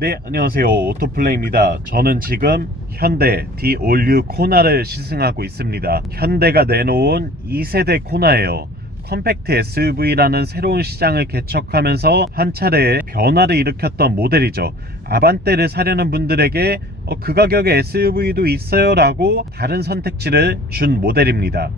네, 안녕하세요. 오토플레이입니다. 저는 지금 현대 디올류 코나를 시승하고 있습니다. 현대가 내놓은 2세대 코나예요. 컴팩트 SUV라는 새로운 시장을 개척하면서 한 차례 변화를 일으켰던 모델이죠. 아반떼를 사려는 분들에게 어, 그 가격에 SUV도 있어요 라고 다른 선택지를 준 모델입니다.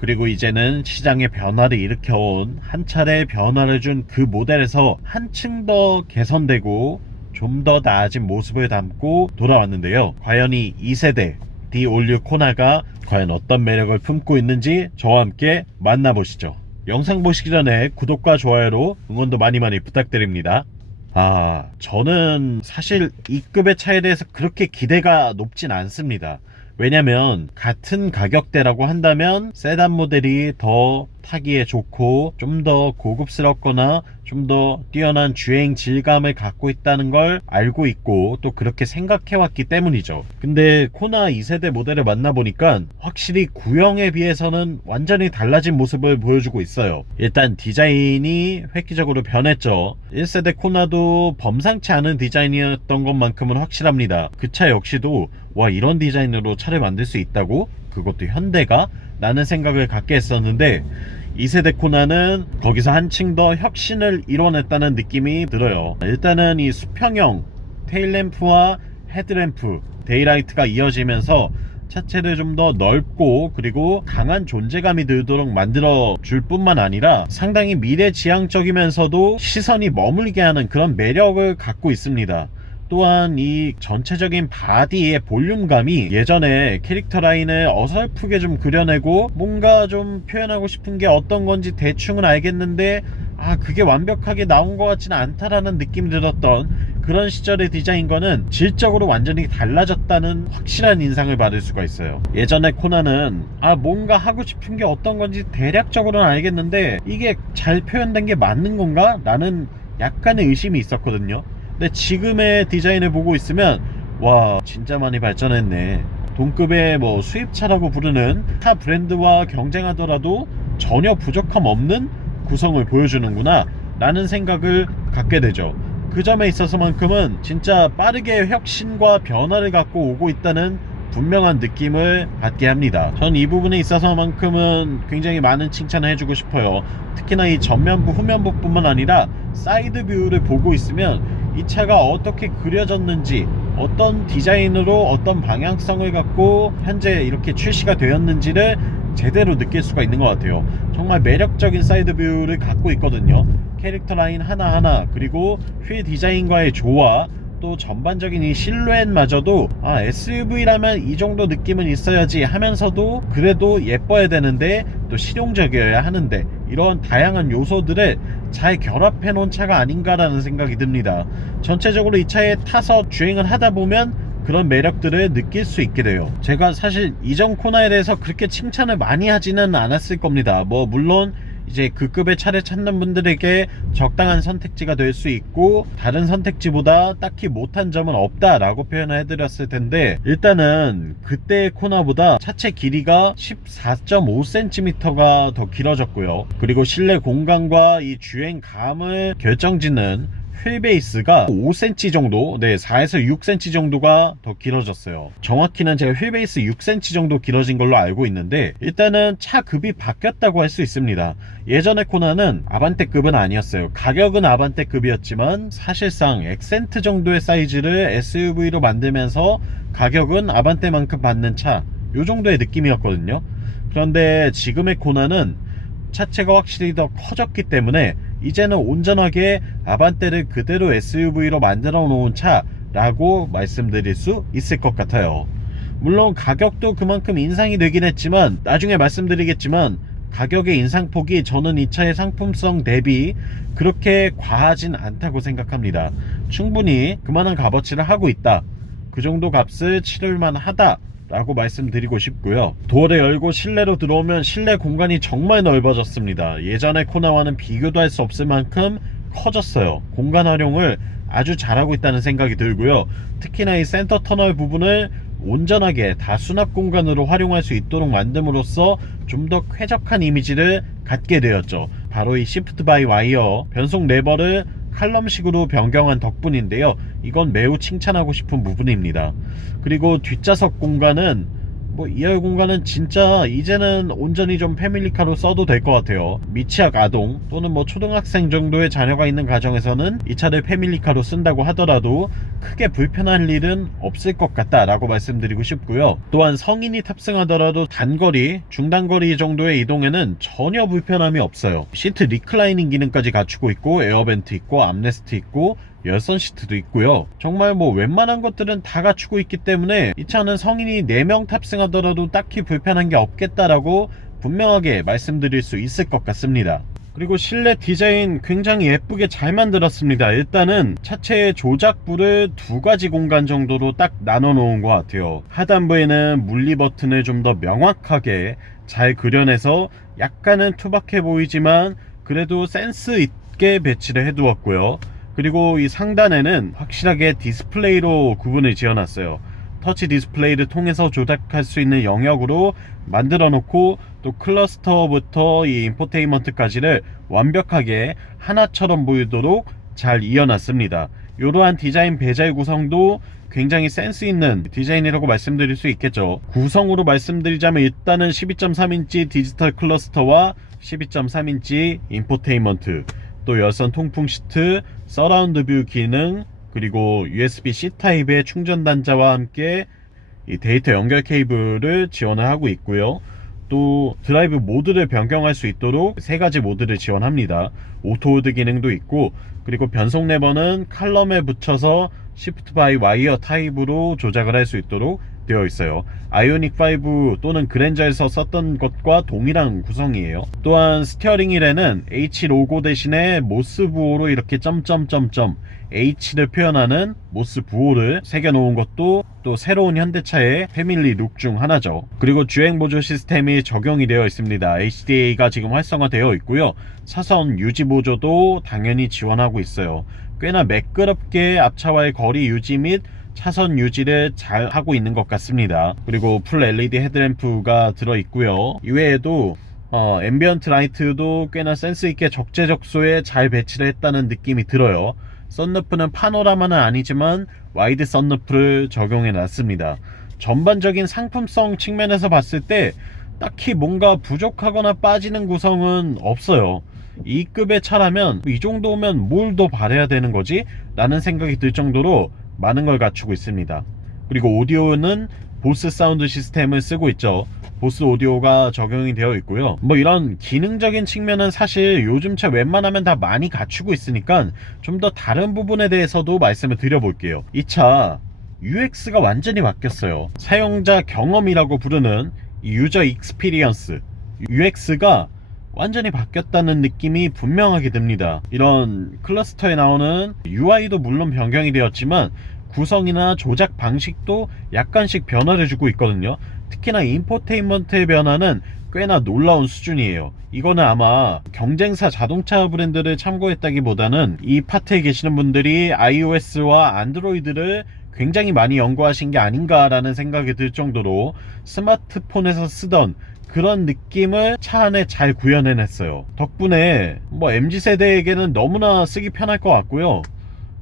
그리고 이제는 시장에 변화를 일으켜온 한 차례 변화를 준 그 모델에서 한층 더 개선되고 좀 더 나아진 모습을 담고 돌아왔는데요. 과연 이 2세대 디올류 코나가 과연 어떤 매력을 품고 있는지 저와 함께 만나보시죠. 영상 보시기 전에 구독과 좋아요로 응원도 많이 많이 부탁드립니다. 아, 저는 사실 이 급의 차에 대해서 그렇게 기대가 높진 않습니다. 왜냐면 같은 가격대라고 한다면 세단 모델이 더 타기에 좋고 좀 더 고급스럽거나 좀 더 뛰어난 주행 질감을 갖고 있다는 걸 알고 있고 또 그렇게 생각해 왔기 때문이죠. 근데 코나 2세대 모델을 만나보니까 확실히 구형에 비해서는 완전히 달라진 모습을 보여주고 있어요. 일단 디자인이 획기적으로 변했죠. 1세대 코나도 범상치 않은 디자인이었던 것만큼은 확실합니다. 그 차 역시도 와 이런 디자인으로 차를 만들 수 있다고? 그것도 현대가? 라는 생각을 갖게 했었는데 2세대 코나는 거기서 한층 더 혁신을 이뤄냈다는 느낌이 들어요. 일단은 이 수평형 테일램프와 헤드램프, 데이라이트가 이어지면서 차체를 좀 더 넓고 그리고 강한 존재감이 들도록 만들어 줄 뿐만 아니라 상당히 미래지향적이면서도 시선이 머물게 하는 그런 매력을 갖고 있습니다. 또한 이 전체적인 바디의 볼륨감이 예전에 캐릭터 라인을 어설프게 좀 그려내고 뭔가 좀 표현하고 싶은 게 어떤 건지 대충은 알겠는데 아 그게 완벽하게 나온 것 같지는 않다라는 느낌이 들었던 그런 시절의 디자인과는 질적으로 완전히 달라졌다는 확실한 인상을 받을 수가 있어요. 예전에 코나는 아 뭔가 하고 싶은 게 어떤 건지 대략적으로는 알겠는데 이게 잘 표현된 게 맞는 건가? 라는 약간의 의심이 있었거든요. 근데 지금의 디자인을 보고 있으면 와 진짜 많이 발전했네. 동급의 뭐 수입차라고 부르는 타 브랜드와 경쟁하더라도 전혀 부족함 없는 구성을 보여주는구나 라는 생각을 갖게 되죠. 그 점에 있어서만큼은 진짜 빠르게 혁신과 변화를 갖고 오고 있다는 분명한 느낌을 받게 합니다. 전 이 부분에 있어서만큼은 굉장히 많은 칭찬을 해주고 싶어요. 특히나 이 전면부, 후면부뿐만 아니라 사이드 뷰를 보고 있으면 이 차가 어떻게 그려졌는지 어떤 디자인으로 어떤 방향성을 갖고 현재 이렇게 출시가 되었는지를 제대로 느낄 수가 있는 것 같아요. 정말 매력적인 사이드 뷰를 갖고 있거든요. 캐릭터 라인 하나하나 그리고 휠 디자인과의 조화 또 전반적인 이 실루엣마저도 아 SUV라면 이 정도 느낌은 있어야지 하면서도 그래도 예뻐야 되는데 또 실용적이어야 하는데 이런 다양한 요소들을 잘 결합해 놓은 차가 아닌가라는 생각이 듭니다. 전체적으로 이 차에 타서 주행을 하다 보면 그런 매력들을 느낄 수 있게 돼요. 제가 사실 이전 코나에 대해서 그렇게 칭찬을 많이 하지는 않았을 겁니다. 뭐 물론 이제 그 급의 차를 찾는 분들에게 적당한 선택지가 될 수 있고 다른 선택지보다 딱히 못한 점은 없다라고 표현을 해드렸을 텐데 일단은 그때의 코나보다 차체 길이가 14.5cm가 더 길어졌고요. 그리고 실내 공간과 이 주행감을 결정짓는 휠 베이스가 5cm 정도, 네, 4에서 6cm 정도가 더 길어졌어요. 정확히는 제가 휠 베이스 6cm 정도 길어진 걸로 알고 있는데, 일단은 차 급이 바뀌었다고 할 수 있습니다. 예전의 코나는 아반떼급은 아니었어요. 가격은 아반떼급이었지만, 사실상 엑센트 정도의 사이즈를 SUV로 만들면서 가격은 아반떼만큼 받는 차, 요 정도의 느낌이었거든요. 그런데 지금의 코나는 차체가 확실히 더 커졌기 때문에 이제는 온전하게 아반떼를 그대로 SUV로 만들어 놓은 차라고 말씀드릴 수 있을 것 같아요. 물론 가격도 그만큼 인상이 되긴 했지만 나중에 말씀드리겠지만 가격의 인상폭이 저는 이 차의 상품성 대비 그렇게 과하진 않다고 생각합니다. 충분히 그만한 값어치를 하고 있다. 그 정도 값을 치를만 하다. 라고 말씀드리고 싶고요. 도어를 열고 실내로 들어오면 실내 공간이 정말 넓어졌습니다. 예전의 코나와는 비교도 할 수 없을 만큼 커졌어요. 공간 활용을 아주 잘하고 있다는 생각이 들고요. 특히나 이 센터 터널 부분을 온전하게 다 수납 공간으로 활용할 수 있도록 만듦으로써 좀 더 쾌적한 이미지를 갖게 되었죠. 바로 이 시프트 바이 와이어 변속 레버를 칼럼식으로 변경한 덕분인데요. 이건 매우 칭찬하고 싶은 부분입니다. 그리고 뒷좌석 공간은 뭐 2열 공간은 진짜 이제는 온전히 좀 패밀리카로 써도 될 것 같아요. 미취학 아동 또는 뭐 초등학생 정도의 자녀가 있는 가정에서는 이 차를 패밀리카로 쓴다고 하더라도 크게 불편할 일은 없을 것 같다라고 말씀드리고 싶고요. 또한 성인이 탑승하더라도 단거리, 중단거리 정도의 이동에는 전혀 불편함이 없어요. 시트 리클라이닝 기능까지 갖추고 있고 에어벤트 있고 암레스트 있고 열선 시트도 있고요. 정말 뭐 웬만한 것들은 다 갖추고 있기 때문에 이 차는 성인이 4명 탑승하더라도 딱히 불편한 게 없겠다라고 분명하게 말씀드릴 수 있을 것 같습니다. 그리고 실내 디자인 굉장히 예쁘게 잘 만들었습니다. 일단은 차체의 조작부를 두 가지 공간 정도로 딱 나눠 놓은 것 같아요. 하단부에는 물리 버튼을 좀 더 명확하게 잘 그려내서 약간은 투박해 보이지만 그래도 센스 있게 배치를 해 두었고요. 그리고 이 상단에는 확실하게 디스플레이로 구분을 지어놨어요. 터치 디스플레이를 통해서 조작할 수 있는 영역으로 만들어 놓고 또 클러스터부터 이 인포테인먼트까지를 완벽하게 하나처럼 보이도록 잘 이어놨습니다. 이러한 디자인 배열 구성도 굉장히 센스 있는 디자인이라고 말씀드릴 수 있겠죠. 구성으로 말씀드리자면 일단은 12.3인치 디지털 클러스터와 12.3인치 인포테인먼트 또 열선 통풍 시트, 서라운드 뷰 기능, 그리고 USB-C 타입의 충전 단자와 함께 이 데이터 연결 케이블을 지원을 하고 있고요. 또 드라이브 모드를 변경할 수 있도록 세 가지 모드를 지원합니다. 오토홀드 기능도 있고 그리고 변속 레버는 칼럼에 붙여서 시프트 바이 와이어 타입으로 조작을 할 수 있도록 되어 있어요. 아이오닉 5 또는 그랜저에서 썼던 것과 동일한 구성이에요. 또한 스티어링 휠에는 H 로고 대신에 모스 부호로 이렇게 점점점점 H를 표현하는 모스 부호를 새겨놓은 것도 또 새로운 현대차의 패밀리 룩 중 하나죠. 그리고 주행 보조 시스템이 적용이 되어 있습니다. HDA가 지금 활성화되어 있고요. 차선 유지 보조도 당연히 지원하고 있어요. 꽤나 매끄럽게 앞차와의 거리 유지 및 차선 유지를 잘 하고 있는 것 같습니다. 그리고 풀 LED 헤드램프가 들어 있고요. 이외에도 어, 앰비언트 라이트도 꽤나 센스 있게 적재적소에 잘 배치를 했다는 느낌이 들어요. 썬루프는 파노라마는 아니지만 와이드 썬루프를 적용해 놨습니다. 전반적인 상품성 측면에서 봤을 때 딱히 뭔가 부족하거나 빠지는 구성은 없어요. 이 급의 차라면 이 정도면 뭘 더 바래야 되는 거지? 라는 생각이 들 정도로 많은 걸 갖추고 있습니다. 그리고 오디오는 보스 사운드 시스템을 쓰고 있죠. 보스 오디오가 적용이 되어 있고요. 뭐 이런 기능적인 측면은 사실 요즘 차 웬만하면 다 많이 갖추고 있으니까 좀 더 다른 부분에 대해서도 말씀을 드려볼게요. 이 차 UX가 완전히 바뀌었어요. 사용자 경험이라고 부르는 이 유저 익스피리언스 UX가 완전히 바뀌었다는 느낌이 분명하게 듭니다. 이런 클러스터에 나오는 UI도 물론 변경이 되었지만 구성이나 조작 방식도 약간씩 변화를 주고 있거든요. 특히나 인포테인먼트의 변화는 꽤나 놀라운 수준이에요. 이거는 아마 경쟁사 자동차 브랜드를 참고했다기보다는 이 파트에 계시는 분들이 iOS와 안드로이드를 굉장히 많이 연구하신 게 아닌가라는 생각이 들 정도로 스마트폰에서 쓰던 그런 느낌을 차 안에 잘 구현해냈어요. 덕분에 뭐 MZ 세대에게는 너무나 쓰기 편할 것 같고요.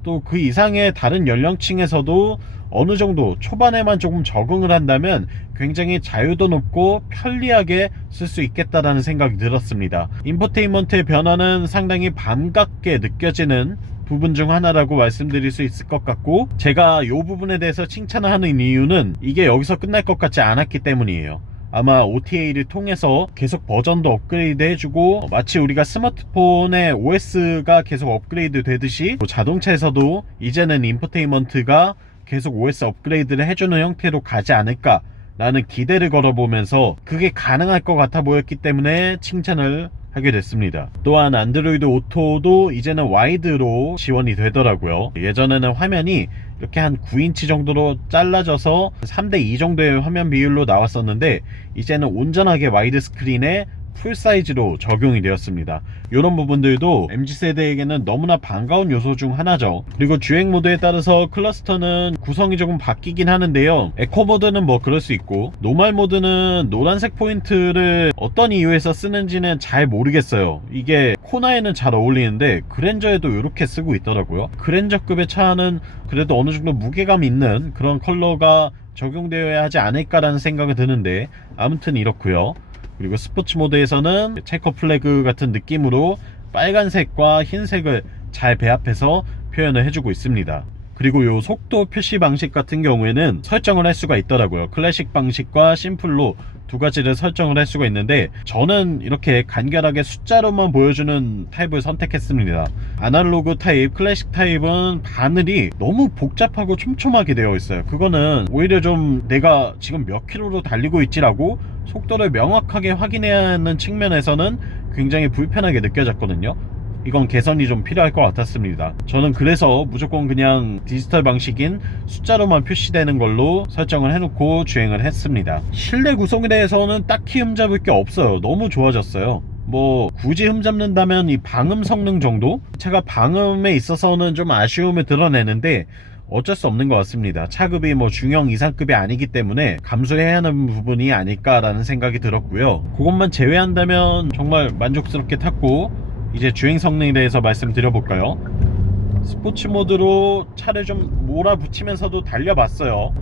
또 그 이상의 다른 연령층에서도 어느 정도 초반에만 조금 적응을 한다면 굉장히 자유도 높고 편리하게 쓸 수 있겠다라는 생각이 들었습니다. 인포테인먼트의 변화는 상당히 반갑게 느껴지는 부분 중 하나라고 말씀드릴 수 있을 것 같고 제가 이 부분에 대해서 칭찬을 하는 이유는 이게 여기서 끝날 것 같지 않았기 때문이에요. 아마 OTA를 통해서 계속 버전도 업그레이드 해주고 마치 우리가 스마트폰의 OS가 계속 업그레이드 되듯이 뭐 자동차에서도 이제는 인포테인먼트가 계속 OS 업그레이드를 해주는 형태로 가지 않을까 라는 기대를 걸어보면서 그게 가능할 것 같아 보였기 때문에 칭찬을 하게 됐습니다. 또한 안드로이드 오토도 이제는 와이드로 지원이 되더라고요. 예전에는 화면이 이렇게 한 9인치 정도로 잘라져서 3대2 정도의 화면 비율로 나왔었는데 이제는 온전하게 와이드 스크린에 풀사이즈로 적용이 되었습니다. 이런 부분들도 MG세대에게는 너무나 반가운 요소 중 하나죠. 그리고 주행 모드에 따라서 클러스터는 구성이 조금 바뀌긴 하는데요. 에코 모드는 뭐 그럴 수 있고 노말 모드는 노란색 포인트를 어떤 이유에서 쓰는지는 잘 모르겠어요. 이게 코나에는 잘 어울리는데 그랜저에도 이렇게 쓰고 있더라고요. 그랜저급의 차는 그래도 어느 정도 무게감 있는 그런 컬러가 적용되어야 하지 않을까라는 생각이 드는데 아무튼 이렇고요. 그리고 스포츠 모드에서는 체커 플래그 같은 느낌으로 빨간색과 흰색을 잘 배합해서 표현을 해주고 있습니다. 그리고 요 속도 표시 방식 같은 경우에는 설정을 할 수가 있더라고요. 클래식 방식과 심플로 두 가지를 설정을 할 수가 있는데 저는 이렇게 간결하게 숫자로만 보여주는 타입을 선택했습니다. 아날로그 타입, 클래식 타입은 바늘이 너무 복잡하고 촘촘하게 되어 있어요. 그거는 오히려 좀 내가 지금 몇 킬로로 달리고 있지라고 속도를 명확하게 확인해야 하는 측면에서는 굉장히 불편하게 느껴졌거든요. 이건 개선이 좀 필요할 것 같았습니다. 저는 그래서 무조건 그냥 디지털 방식인 숫자로만 표시되는 걸로 설정을 해놓고 주행을 했습니다. 실내 구성에 대해서는 딱히 흠잡을 게 없어요. 너무 좋아졌어요. 뭐 굳이 흠잡는다면 이 방음 성능 정도? 제가 방음에 있어서는 좀 아쉬움을 드러내는데 어쩔 수 없는 것 같습니다. 차급이 뭐 중형 이상급이 아니기 때문에 감수해야 하는 부분이 아닐까라는 생각이 들었고요. 그것만 제외한다면 정말 만족스럽게 탔고 이제 주행 성능에 대해서 말씀드려볼까요? 스포츠 모드로 차를 좀 몰아붙이면서도 달려봤어요.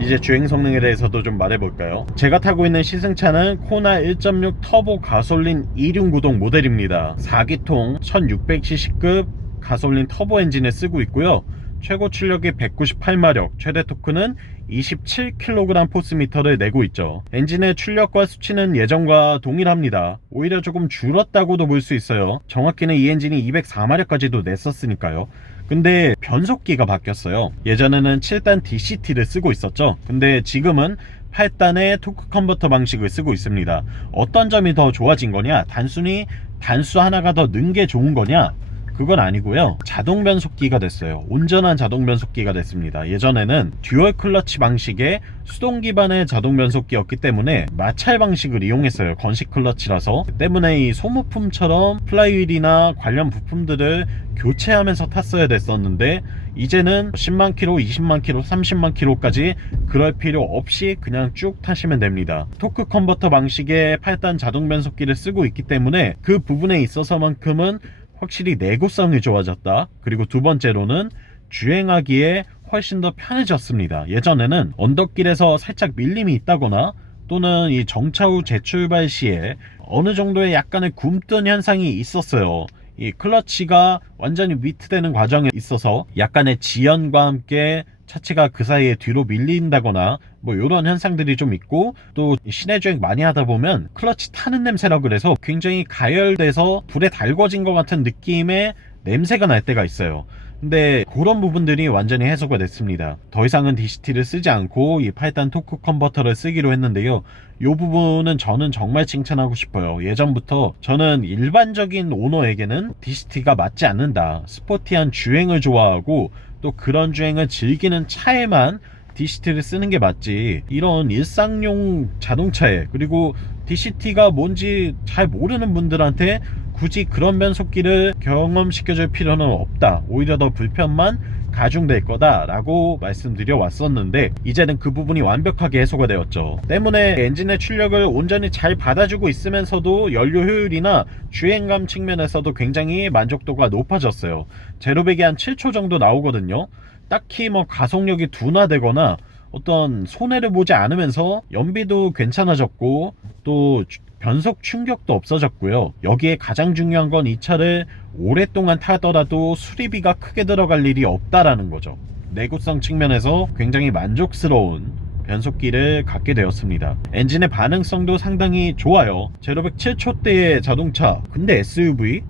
이제 주행 성능에 대해서도 좀 말해볼까요? 제가 타고 있는 시승차는 코나 1.6 터보 가솔린 2륜구동 모델입니다. 4기통 1600cc급 가솔린 터보 엔진을 쓰고 있고요. 최고 출력이 198마력, 최대 토크는 27kg 포스미터를 내고 있죠. 엔진의 출력과 수치는 예전과 동일합니다. 오히려 조금 줄었다고도 볼 수 있어요. 정확히는 이 엔진이 204마력까지도 냈었으니까요. 근데 변속기가 바뀌었어요. 예전에는 7단 DCT를 쓰고 있었죠. 근데 지금은 8단의 토크 컨버터 방식을 쓰고 있습니다. 어떤 점이 더 좋아진 거냐? 단순히 단수 하나가 더 는 게 좋은 거냐? 그건 아니고요. 자동 변속기가 됐어요. 온전한 자동 변속기가 됐습니다. 예전에는 듀얼 클러치 방식의 수동 기반의 자동 변속기였기 때문에 마찰 방식을 이용했어요. 건식 클러치라서. 그 때문에 이 소모품처럼 플라이휠이나 관련 부품들을 교체하면서 탔어야 됐었는데 이제는 10만 킬로, 20만 킬로, 30만 킬로까지 그럴 필요 없이 그냥 쭉 타시면 됩니다. 토크 컨버터 방식의 8단 자동 변속기를 쓰고 있기 때문에 그 부분에 있어서만큼은 확실히 내구성이 좋아졌다. 그리고 두 번째로는 주행하기에 훨씬 더 편해졌습니다. 예전에는 언덕길에서 살짝 밀림이 있다거나 또는 이 정차 후 재출발 시에 어느 정도의 약간의 굼뜬 현상이 있었어요. 이 클러치가 완전히 위트되는 과정에 있어서 약간의 지연과 함께 차체가 그 사이에 뒤로 밀린다거나 뭐 이런 현상들이 좀 있고 또 시내 주행 많이 하다 보면 클러치 타는 냄새라 그래서 굉장히 가열돼서 불에 달궈진 것 같은 느낌의 냄새가 날 때가 있어요. 근데 그런 부분들이 완전히 해소가 됐습니다. 더 이상은 DCT를 쓰지 않고 이 8단 토크 컨버터를 쓰기로 했는데요. 이 부분은 저는 정말 칭찬하고 싶어요. 예전부터 저는 일반적인 오너에게는 DCT가 맞지 않는다. 스포티한 주행을 좋아하고 또 그런 주행을 즐기는 차에만 DCT를 쓰는 게 맞지. 이런 일상용 자동차에 그리고 DCT가 뭔지 잘 모르는 분들한테 굳이 그런 변속기를 경험시켜줄 필요는 없다. 오히려 더 불편만 가중될 거다 라고 말씀드려 왔었는데 이제는 그 부분이 완벽하게 해소가 되었죠. 때문에 엔진의 출력을 온전히 잘 받아주고 있으면서도 연료 효율이나 주행감 측면에서도 굉장히 만족도가 높아졌어요. 제로백이 한 7초 정도 나오거든요. 딱히 뭐 가속력이 둔화되거나 어떤 손해를 보지 않으면서 연비도 괜찮아졌고 또 변속 충격도 없어졌고요. 여기에 가장 중요한 건 이 차를 오랫동안 타더라도 수리비가 크게 들어갈 일이 없다라는 거죠. 내구성 측면에서 굉장히 만족스러운 변속기를 갖게 되었습니다. 엔진의 반응성도 상당히 좋아요. 제로백 7초대의 자동차, 근데 SUV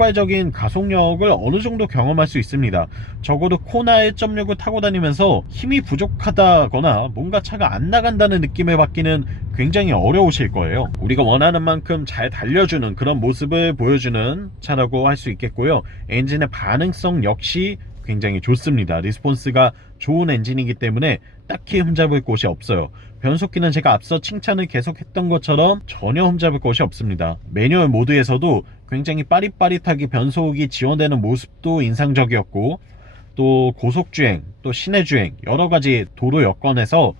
폭발적인 가속력을 어느 정도 경험할 수 있습니다. 적어도 코나 1.6을 타고 다니면서 힘이 부족하다거나 뭔가 차가 안 나간다는 느낌을 받기는 굉장히 어려우실 거예요. 우리가 원하는 만큼 잘 달려주는 그런 모습을 보여주는 차라고 할 수 있겠고요. 엔진의 반응성 역시 굉장히 좋습니다. 리스폰스가 좋은 엔진이기 때문에 딱히 흠잡을 곳이 없어요. 변속기는 제가 앞서 칭찬을 계속했던 것처럼 전혀 흠잡을 곳이 없습니다. 매뉴얼 모드에서도 굉장히 빠릿빠릿하게 변속이 지원되는 모습도 인상적이었고 또 고속주행, 또 시내주행 여러 가지 도로 여건에서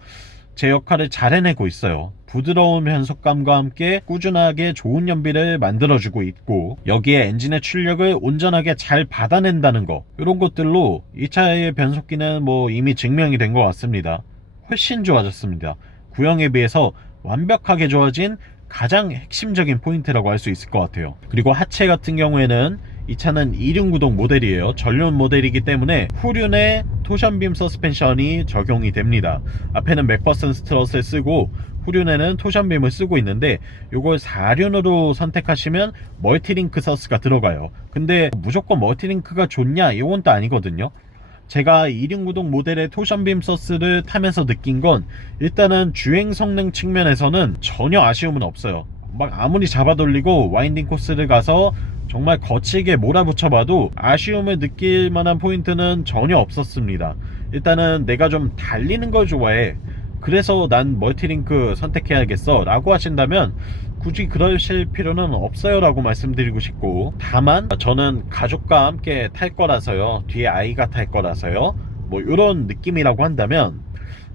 제 역할을 잘 해내고 있어요. 부드러운 변속감과 함께 꾸준하게 좋은 연비를 만들어주고 있고 여기에 엔진의 출력을 온전하게 잘 받아낸다는 거 이런 것들로 이 차의 변속기는 뭐 이미 증명이 된 것 같습니다. 훨씬 좋아졌습니다. 구형에 비해서 완벽하게 좋아진 가장 핵심적인 포인트라고 할 수 있을 것 같아요. 그리고 하체 같은 경우에는 이 차는 2륜 구동 모델이에요. 전륜 모델이기 때문에 후륜에 토션빔 서스펜션이 적용이 됩니다. 앞에는 맥퍼슨 스트럿을 쓰고 후륜에는 토션빔을 쓰고 있는데 이걸 4륜으로 선택하시면 멀티링크 서스가 들어가요. 근데 무조건 멀티링크가 좋냐? 이건 또 아니거든요. 제가 2륜 구동 모델의 토션빔 서스를 타면서 느낀 건 일단은 주행 성능 측면에서는 전혀 아쉬움은 없어요. 막 아무리 잡아 돌리고 와인딩 코스를 가서 정말 거칠게 몰아붙여봐도 아쉬움을 느낄 만한 포인트는 전혀 없었습니다. 일단은 내가 좀 달리는 걸 좋아해. 그래서 난 멀티링크 선택해야겠어 라고 하신다면 굳이 그러실 필요는 없어요 라고 말씀드리고 싶고 다만 저는 가족과 함께 탈 거라서요 뒤에 아이가 탈 거라서요 뭐 이런 느낌이라고 한다면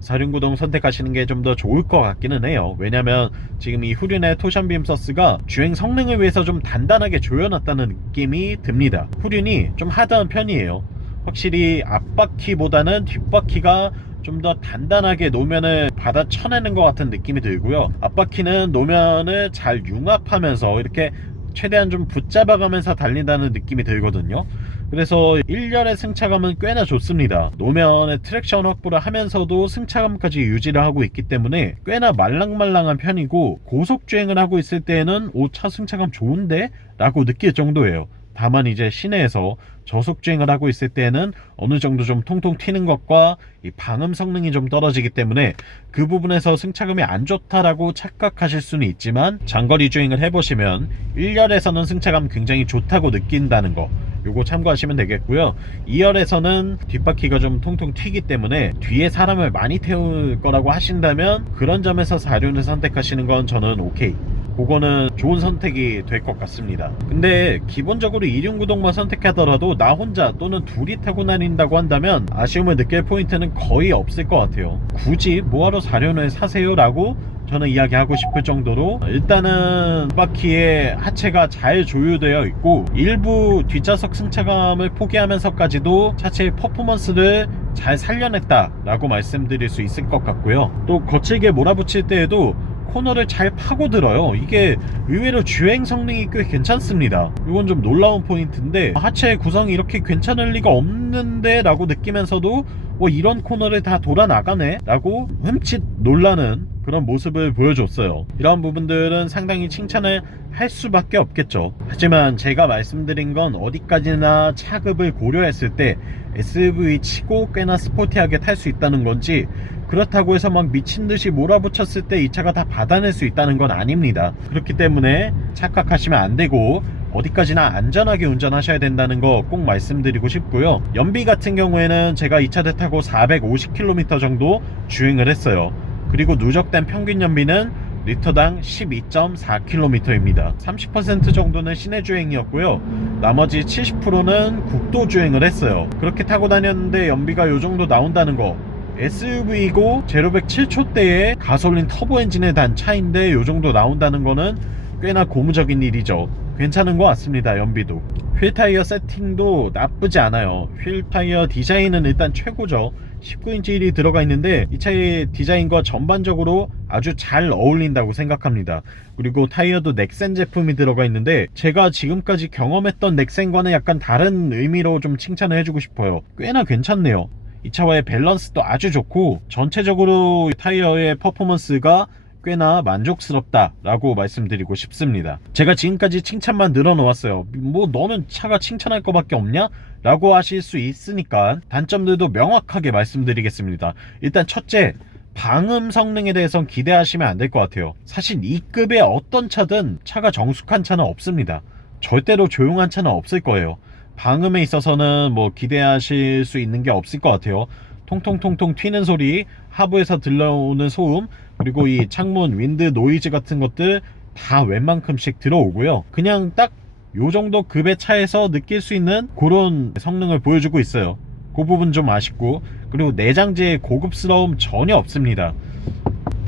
사륜구동 선택하시는 게 좀 더 좋을 것 같기는 해요. 왜냐면 지금 이 후륜의 토션빔 서스가 주행 성능을 위해서 좀 단단하게 조여놨다는 느낌이 듭니다. 후륜이 좀 하드한 편이에요 확실히 앞바퀴보다는 뒷바퀴가 좀 더 단단하게 노면을 받아 쳐내는 것 같은 느낌이 들고요. 앞바퀴는 노면을 잘 융합하면서 이렇게 최대한 좀 붙잡아가면서 달린다는 느낌이 들거든요. 그래서 1열의 승차감은 꽤나 좋습니다. 노면의 트랙션 확보를 하면서도 승차감까지 유지를 하고 있기 때문에 꽤나 말랑말랑한 편이고 고속주행을 하고 있을 때에는 오차 승차감 좋은데? 라고 느낄 정도예요. 다만 이제 시내에서 저속주행을 하고 있을 때에는 어느 정도 좀 통통 튀는 것과 이 방음 성능이 좀 떨어지기 때문에 그 부분에서 승차감이 안 좋다라고 착각하실 수는 있지만 장거리 주행을 해보시면 1열에서는 승차감 굉장히 좋다고 느낀다는 거 요거 참고하시면 되겠고요. 2열에서는 뒷바퀴가 좀 통통 튀기 때문에 뒤에 사람을 많이 태울 거라고 하신다면 그런 점에서 4륜을 선택하시는 건 저는 오케이 그거는 좋은 선택이 될 것 같습니다. 근데 기본적으로 2륜 구동만 선택하더라도 나 혼자 또는 둘이 타고 다닌다고 한다면 아쉬움을 느낄 포인트는 거의 없을 것 같아요. 굳이 뭐하러 4륜을 사세요 라고 저는 이야기하고 싶을 정도로 일단은 바퀴의 하체가 잘 조율되어 있고 일부 뒷좌석 승차감을 포기하면서까지도 차체의 퍼포먼스를 잘 살려냈다 라고 말씀드릴 수 있을 것 같고요. 또 거칠게 몰아붙일 때에도 코너를 잘 파고들어요. 이게 의외로 주행 성능이 꽤 괜찮습니다. 이건 좀 놀라운 포인트인데 하체 구성이 이렇게 괜찮을 리가 없는데 라고 느끼면서도 뭐 이런 코너를 다 돌아 나가네 라고 흠칫 놀라는 그런 모습을 보여줬어요. 이런 부분들은 상당히 칭찬을 할 수밖에 없겠죠. 하지만 제가 말씀드린 건 어디까지나 차급을 고려했을 때 SUV 치고 꽤나 스포티하게 탈 수 있다는 건지 그렇다고 해서 막 미친 듯이 몰아붙였을 때 이 차가 다 받아낼 수 있다는 건 아닙니다. 그렇기 때문에 착각하시면 안 되고 어디까지나 안전하게 운전하셔야 된다는 거 꼭 말씀드리고 싶고요. 연비 같은 경우에는 제가 이 차를 타고 450km 정도 주행을 했어요. 그리고 누적된 평균 연비는 리터당 12.4km입니다. 30% 정도는 시내 주행이었고요. 나머지 70%는 국도 주행을 했어요. 그렇게 타고 다녔는데 연비가 요 정도 나온다는 거 SUV이고 제로백 7초대에 가솔린 터보 엔진을 단 차인데 요 정도 나온다는 거는 꽤나 고무적인 일이죠. 괜찮은 것 같습니다. 연비도. 휠 타이어 세팅도 나쁘지 않아요. 휠 타이어 디자인은 일단 최고죠. 19인치 힐이 들어가 있는데 이 차의 디자인과 전반적으로 아주 잘 어울린다고 생각합니다. 그리고 타이어도 넥센 제품이 들어가 있는데 제가 지금까지 경험했던 넥센과는 약간 다른 의미로 좀 칭찬을 해주고 싶어요. 꽤나 괜찮네요. 이 차와의 밸런스도 아주 좋고 전체적으로 타이어의 퍼포먼스가 꽤나 만족스럽다라고 말씀드리고 싶습니다. 제가 지금까지 칭찬만 늘어놓았어요. 뭐 너는 차가 칭찬할 거밖에 없냐? 라고 하실 수 있으니까 단점들도 명확하게 말씀드리겠습니다. 일단 첫째, 방음 성능에 대해선 기대하시면 안 될 것 같아요. 사실 이 급의 어떤 차든 차가 정숙한 차는 없습니다. 절대로 조용한 차는 없을 거예요. 방음에 있어서는 뭐 기대하실 수 있는 게 없을 것 같아요. 통통통통 튀는 소리, 하부에서 들려오는 소음, 그리고 이 창문 윈드 노이즈 같은 것들 다 웬만큼씩 들어오고요. 그냥 딱 요 정도 급의 차에서 느낄 수 있는 그런 성능을 보여주고 있어요. 그 부분 좀 아쉽고 그리고 내장재의 고급스러움 전혀 없습니다.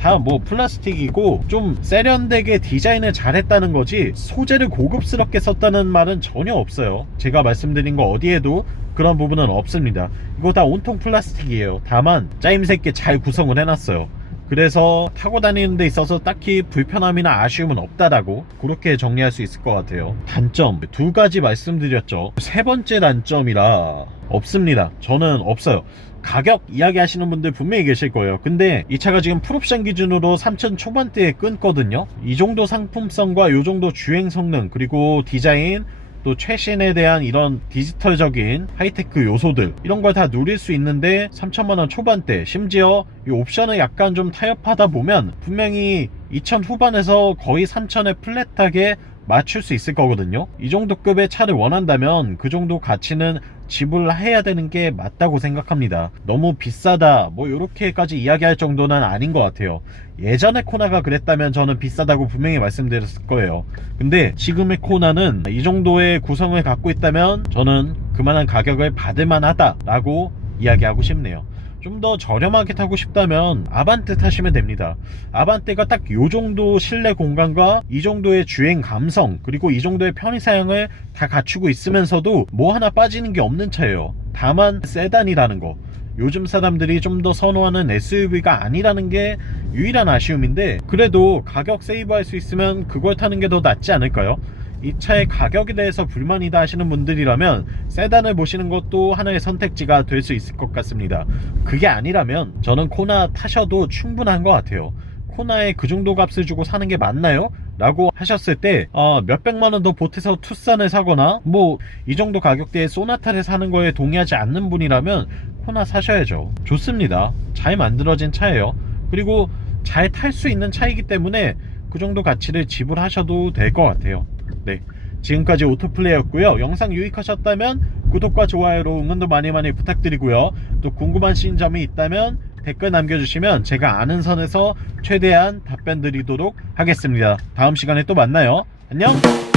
다 뭐 플라스틱이고 좀 세련되게 디자인을 잘했다는 거지 소재를 고급스럽게 썼다는 말은 전혀 없어요. 제가 말씀드린 거 어디에도 그런 부분은 없습니다. 이거 다 온통 플라스틱이에요. 다만 짜임새 있게 잘 구성을 해놨어요. 그래서 타고 다니는 데 있어서 딱히 불편함이나 아쉬움은 없다라고 그렇게 정리할 수 있을 것 같아요. 단점 두 가지 말씀드렸죠. 세 번째 단점이라 없습니다. 저는 없어요. 가격 이야기 하시는 분들 분명히 계실 거예요. 근데 이 차가 지금 풀옵션 기준으로 3천 초반대에 끊거든요. 이 정도 상품성과 이 정도 주행 성능 그리고 디자인 또 최신에 대한 이런 디지털적인 하이테크 요소들 이런 걸 다 누릴 수 있는데 3천만 원 초반대 심지어 이 옵션을 약간 좀 타협하다 보면 분명히 2천 후반에서 거의 3천에 플랫하게 맞출 수 있을 거거든요. 이 정도 급의 차를 원한다면 그 정도 가치는 지불해야 되는 게 맞다고 생각합니다. 너무 비싸다 뭐 이렇게까지 이야기할 정도는 아닌 것 같아요. 예전에 코나가 그랬다면 저는 비싸다고 분명히 말씀드렸을 거예요. 근데 지금의 코나는 이 정도의 구성을 갖고 있다면 저는 그만한 가격을 받을 만 하다라고 이야기하고 싶네요 좀 더 저렴하게 타고 싶다면 아반떼 타시면 됩니다. 아반떼가 딱요 정도 실내 공간과 이 정도의 주행 감성 그리고 이 정도의 편의 사양을 다 갖추고 있으면서도 뭐 하나 빠지는 게 없는 차예요. 다만 세단이라는 거. 요즘 사람들이 좀 더 선호하는 SUV가 아니라는 게 유일한 아쉬움인데 그래도 가격 세이브할 수 있으면 그걸 타는 게 더 낫지 않을까요? 이 차의 가격에 대해서 불만이다 하시는 분들이라면 세단을 보시는 것도 하나의 선택지가 될 수 있을 것 같습니다. 그게 아니라면 저는 코나 타셔도 충분한 것 같아요. 코나에 그 정도 값을 주고 사는 게 맞나요? 라고 하셨을 때 어, 몇백만 원 더 보태서 투싼을 사거나 뭐 이 정도 가격대에 소나타를 사는 거에 동의하지 않는 분이라면 코나 사셔야죠. 좋습니다. 잘 만들어진 차예요. 그리고 잘 탈 수 있는 차이기 때문에 그 정도 가치를 지불하셔도 될 것 같아요. 네. 지금까지 오토플레이였고요. 영상 유익하셨다면 구독과 좋아요로 응원도 많이 많이 부탁드리고요. 또 궁금하신 점이 있다면 댓글 남겨주시면 제가 아는 선에서 최대한 답변 드리도록 하겠습니다. 다음 시간에 또 만나요. 안녕!